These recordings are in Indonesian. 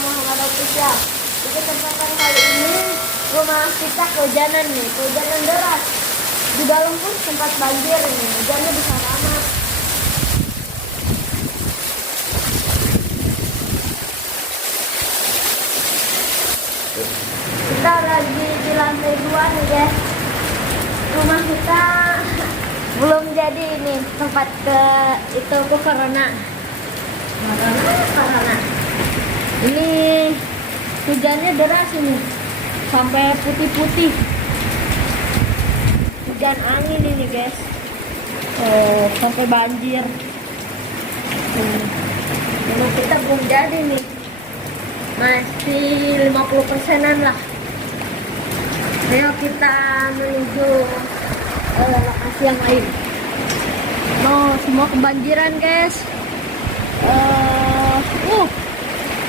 Muhammad Official. Di kesempatan kali ini rumah kita kehujanan nih, kehujanan deras. Di dalam pun sempat banjir nih, hujannya besar amat. Kita lagi di lantai 2 nih guys. Rumah kita belum jadi ini, tempat ke itu ke corona. Ini hujannya deras ini, sampai putih-putih. Hujan angin ini guys. Oh, sampai banjir. Rumah kita belum jadi nih, masih 50%-an lah. Ayo kita menuju lokasi yang lain. Semua kebanjiran guys.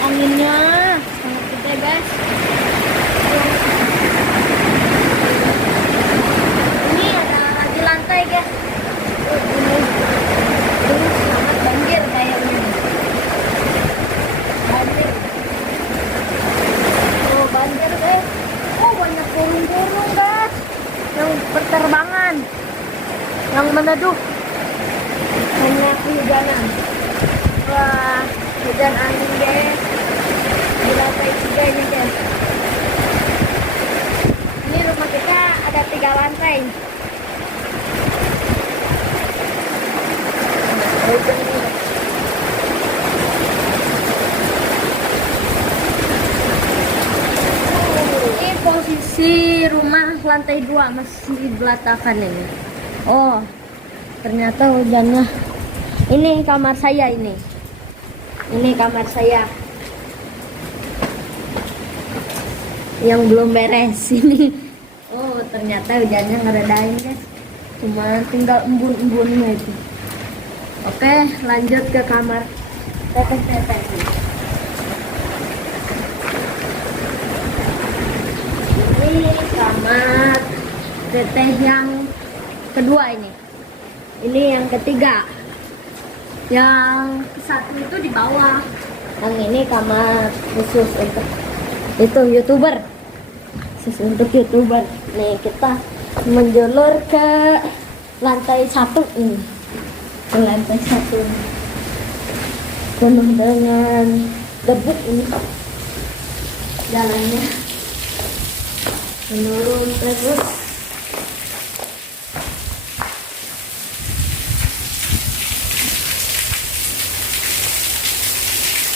Anginnya sangat gede guys. Ini ada lagi lantai guys. Ini sangat banjir kayaknya. Banjir guys. Banyak burung-burung guys yang berterbangan, yang meneduh. Banyak hujanan. Wah, hujan angin guys. Di lantai 3 ini guys. Ini rumah kita ada 3 lantai. Ini posisi rumah lantai 2 masih belatakan ini. Oh, ternyata hujannya. Ini kamar saya ini. Ini kamar saya yang belum beres ini. Oh, ternyata hujannya ngeredain guys. Cuma tinggal embun-embunnya itu. Oke, lanjut ke kamar teteh-teteh. Ini kamar teteh yang kedua ini. Ini yang ketiga. Yang satu itu di bawah. Yang ini kamar khusus untuk itu YouTuber. Khusus untuk YouTuber. Nih, kita menjulur ke lantai 1 ini. Ke lantai 1. Penuh dengan debu ini. Jalannya menurun terus.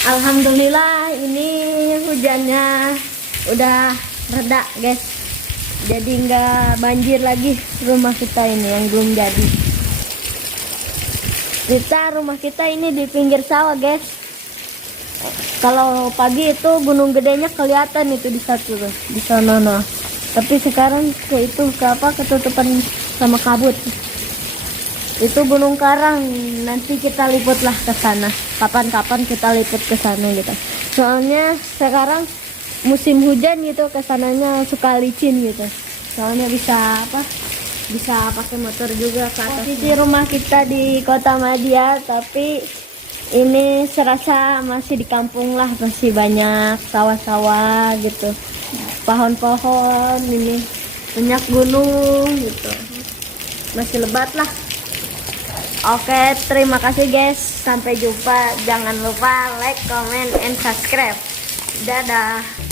Alhamdulillah ini hujannya udah reda guys. Jadi nggak banjir lagi rumah kita ini yang belum jadi. Rumah kita ini di pinggir sawah guys. Kalau pagi itu gunung gedenya kelihatan itu di satu tuh, di sana. Nah. Tapi sekarang ketutupan sama kabut. Itu Gunung Karang, nanti kita liputlah ke sana. Kapan-kapan kita liput ke sana gitu. Soalnya sekarang musim hujan gitu, ke sananya suka licin gitu. Soalnya bisa pakai motor juga ke atas. Posisi rumah kita di Kota Madia, tapi ini serasa masih di kampung lah, masih banyak sawah-sawah gitu. Pohon-pohon ini, banyak gunung gitu. Masih lebat lah. Oke, terima kasih guys. Sampai jumpa. Jangan lupa like, comment, and subscribe. Dadah.